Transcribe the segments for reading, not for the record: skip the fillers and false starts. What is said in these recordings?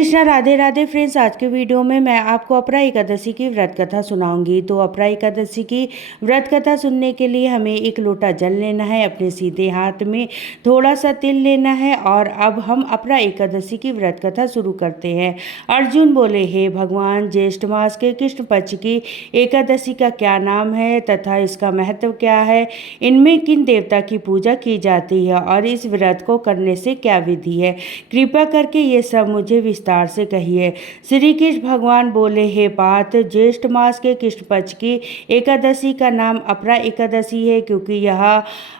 Krishna Radhe Radhe friends. आज के video में मैं आपको अपरा एकादशी की व्रत कथा सुनाऊंगी। तो अपरा एकादशी की व्रत कथा सुनने के लिए हमें एक लोटा जल लेना है, अपने सीधे हाथ में थोड़ा सा तिल लेना है और अब हम अपरा एकादशी की व्रत कथा शुरू करते हैं। अर्जुन बोले, हे भगवान, ज्येष्ठ मास के कृष्ण पक्ष की एकादशी का क्या नाम है तथा इसका महत्व क्या है, इनमें किन देवता की पूजा की जाती है और इस व्रत को करने से क्या विधि है, कृपा करके ये सब मुझे विस्तार से कहिए। श्री कृष्ण भगवान बोले, हे पार्थ, ज्येष्ठ मास के कृष्ण पक्ष की एकादशी का नाम अपरा एकादशी है, क्योंकि यह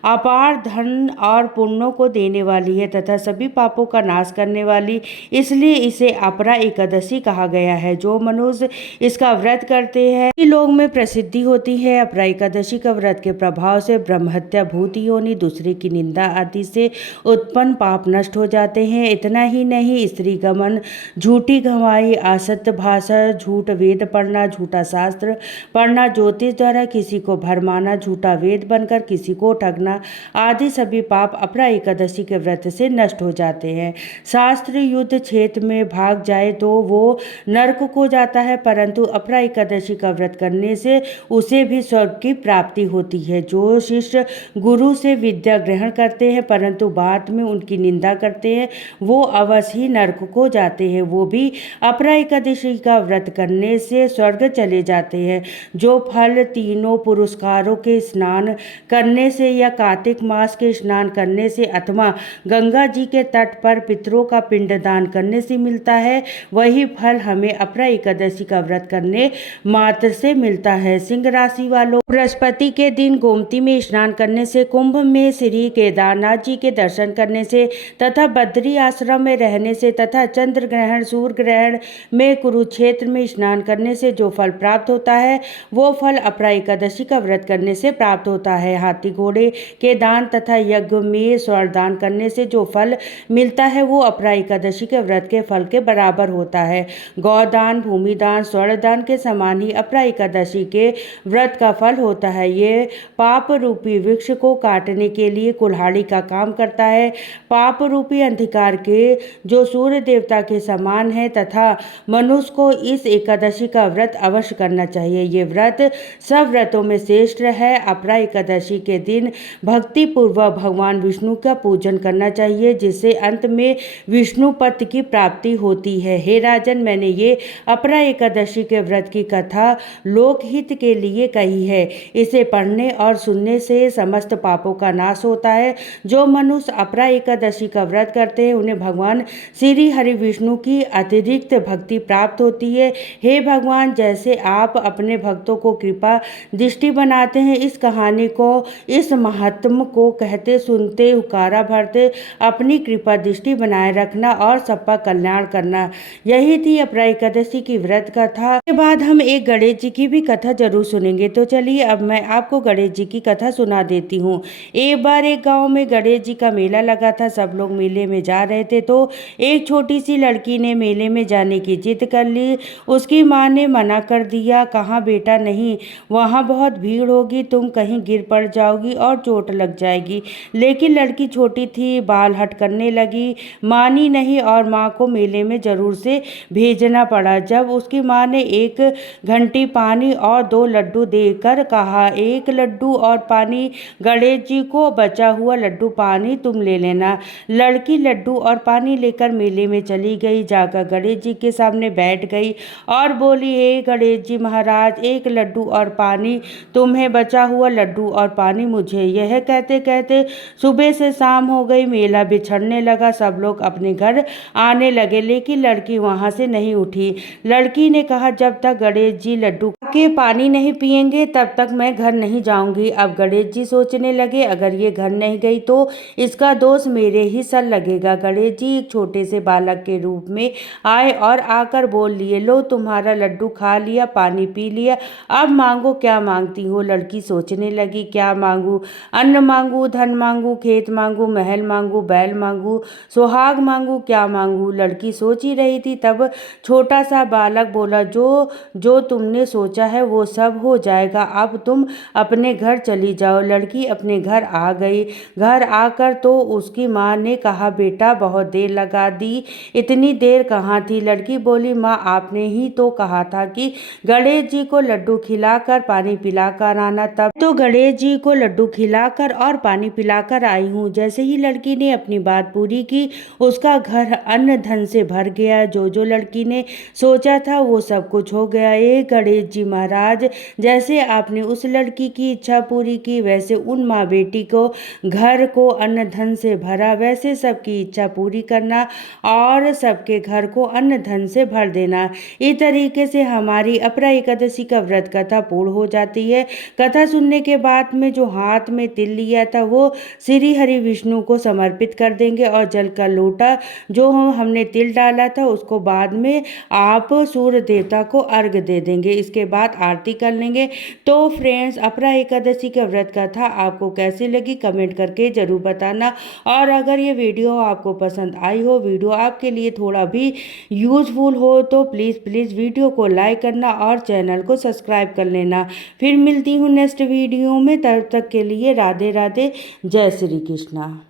अपार धन और पुण्यों को देने वाली है तथा सभी पापों का नाश करने वाली, इसलिए इसे अपरा एकादशी कहा गया है। जो मनुष्य इसका व्रत करते हैं लोग में प्रसिद्धि होती है। अपरा एकादशी का व्रत के प्रभाव से ब्रह्महत्या, भूत योनि, दूसरे की निंदा आदि से उत्पन्न पाप नष्ट हो जाते हैं। इतना ही नहीं, स्त्री गमन, झूठी गवाही, असत्य भाषा, झूठ वेद पढ़ना, झूठा शास्त्र पढ़ना, ज्योतिष द्वारा किसी को भरमाना, झूठा वेद बनकर किसी को ठगना आदि सभी पाप अपरा एकादशी के व्रत से नष्ट हो जाते हैं। शास्त्र युद्ध क्षेत्र में भाग जाए तो वो नरक को जाता है, परंतु अपरा एकादशी का व्रत करने से उसे भी स्वर्ग की प्राप्ति होती है। जो शिष्य गुरु से विद्या ग्रहण करते हैं परंतु बाद में उनकी निंदा करते हैं, वो अवश्य ही नरक को जाते हैं। वो भी अपरा एकादशी का व्रत करने से स्वर्ग चले जाते हैं। जो फल तीनों पुरस्कारों के स्नान करने से या कार्तिक मास के स्नान करने से अथवा गंगा जी के तट पर पितरों का पिंडदान करने से मिलता है, वही फल हमें अपरा एकादशी का व्रत करने मात्र से मिलता है। सिंह राशि वालों, बृहस्पति के दिन गोमती में स्नान करने से, कुंभ में श्री केदारनाथ जी के दर्शन करने से तथा बद्री आश्रम में रहने से तथा चंद्र ग्रहण, सूर्य ग्रहण में कुरुक्षेत्र में स्नान करने से जो फल प्राप्त होता है, वो फल अपरा एकादशी का व्रत करने से प्राप्त होता है। हाथी घोड़े के दान तथा यज्ञ में स्वर्ण दान करने से जो फल मिलता है, वो अपरा एकादशी के व्रत के फल के बराबर होता है। गौदान, भूमि दान, स्वर्ण दान के समान ही अपरा एकादशी के व्रत का फल होता है। ये पाप रूपी वृक्ष को काटने के लिए कुल्हाड़ी का काम करता है। पाप रूपी अंधकार के जो सूर्य देवता के समान है तथा मनुष्य को इस एकादशी का व्रत अवश्य करना चाहिए। ये व्रत सब व्रतों में श्रेष्ठ है। अपरा एकादशी के दिन भक्ति पूर्वक भगवान विष्णु का पूजन करना चाहिए, जिससे अंत में विष्णु पद की प्राप्ति होती है। हे राजन, मैंने ये अपरा एकादशी के व्रत की कथा लोकहित के लिए कही है। इसे पढ़ने और सुनने से समस्त पापों का नाश होता है। जो मनुष्य अपरा एकादशी का व्रत करते हैं उन्हें भगवान श्री हरि विष्णु की अतिरिक्त भक्ति प्राप्त होती है। हे भगवान, जैसे आप अपने भक्तों को कृपा दृष्टि बनाते हैं, इस कहानी को, इस महात्म को कहते सुनते हुकारा भरते अपनी कृपा दृष्टि बनाए रखना और सबका कल्याण करना। यही थी अपरा एकादशी की व्रत कथा। के बाद हम एक गणेश जी की भी कथा जरूर सुनेंगे। तो चलिए अब मैं आपको गणेश जी की कथा सुना देती हूँ। एक बार एक गांव में गणेश जी का मेला लगा था। सब लोग मेले में जा रहे थे तो एक छोटी सी लड़की ने मेले में जाने की जिद कर ली। उसकी माँ ने मना कर दिया, कहा बेटा नहीं, वहाँ बहुत भीड़ होगी, तुम कहीं गिर पड़ जाओगी और चोट लग जाएगी। लेकिन लड़की छोटी थी, बाल हट करने लगी, मानी नहीं और माँ को मेले में जरूर से भेजना पड़ा। जब उसकी माँ ने एक घंटी पानी और 2 लड्डू देकर कहा, एक लड्डू और पानी, गणेश जी को बचा हुआ लड्डू पानी तुम ले लेना। लड़की लड्डू और पानी लेकर मेले में चली गई। जाकर गणेश जी के सामने बैठ गई और बोली, हे गणेश जी महाराज, एक लड्डू और पानी तुम्हें, बचा हुआ लड्डू और पानी मुझे। यह कहते कहते सुबह से शाम हो गई। मेला बिछड़ने लगा। सब लोग अपने घर आने लगे, लेकिन लड़की वहां से नहीं उठी। लड़की ने कहा, जब तक गणेश जी लड्डू के पानी नहीं पिएंगे तब तक मैं घर नहीं जाऊंगी। अब गणेश जी सोचने लगे, अगर ये घर नहीं गई तो इसका दोष मेरे ही सर लगेगा। गणेश जी एक छोटे से बालक के रूप में आए और आकर बोल लिए, लो तुम्हारा लड्डू खा लिया, पानी पी लिया, अब मांगो, क्या मांगती हो। लड़की सोचने लगी, क्या मांगू, अन्न मांगू, धन मांगू, खेत मांगू, महल मांगू, बैल मांगू, सुहाग मांगू, क्या मांगू। लड़की सोच ही रही थी, तब छोटा सा बालक बोला, जो जो तुमने सोचा है वो सब हो जाएगा, अब तुम अपने घर चली जाओ। लड़की अपने घर आ गई। घर आकर तो उसकी माँ ने कहा, बेटा बहुत देर लगा दी, इतनी इतनी देर कहाँ थी? लड़की बोली, माँ आपने ही तो कहा था कि गणेश जी को लड्डू खिलाकर पानी पिलाकर आना, तब तो गणेश जी को लड्डू खिलाकर और पानी पिलाकर आई हूँ। जैसे ही लड़की ने अपनी बात पूरी की, उसका घर अन्न धन से भर गया। जो लड़की ने सोचा था वो सब कुछ हो गया। ये गणेश जी महाराज, जैसे आपने उस लड़की की इच्छा पूरी की, वैसे उन माँ बेटी को घर को अन्न धन से भरा, वैसे सबकी इच्छा पूरी करना और सबके घर को अन्न धन से भर देना। इस तरीके से हमारी अपरा एकादशी का व्रत कथा पूर्ण हो जाती है। कथा सुनने के बाद में जो हाथ में तिल लिया था वो श्री हरि विष्णु को समर्पित कर देंगे और जल का लोटा जो हमने तिल डाला था उसको बाद में आप सूर्य देवता को अर्घ दे देंगे। इसके बाद आरती कर लेंगे। तो फ्रेंड्स, अपरा एकादशी का व्रत कथा आपको कैसी लगी कमेंट करके जरूर बताना। और अगर ये वीडियो आपको पसंद आई हो, वीडियो आपके लिए थोड़ा भी यूजफुल हो, तो प्लीज़ वीडियो को लाइक करना और चैनल को सब्सक्राइब कर लेना। फिर मिलती हूँ नेक्स्ट वीडियो में, तब तक के लिए राधे राधे, जय श्री कृष्णा।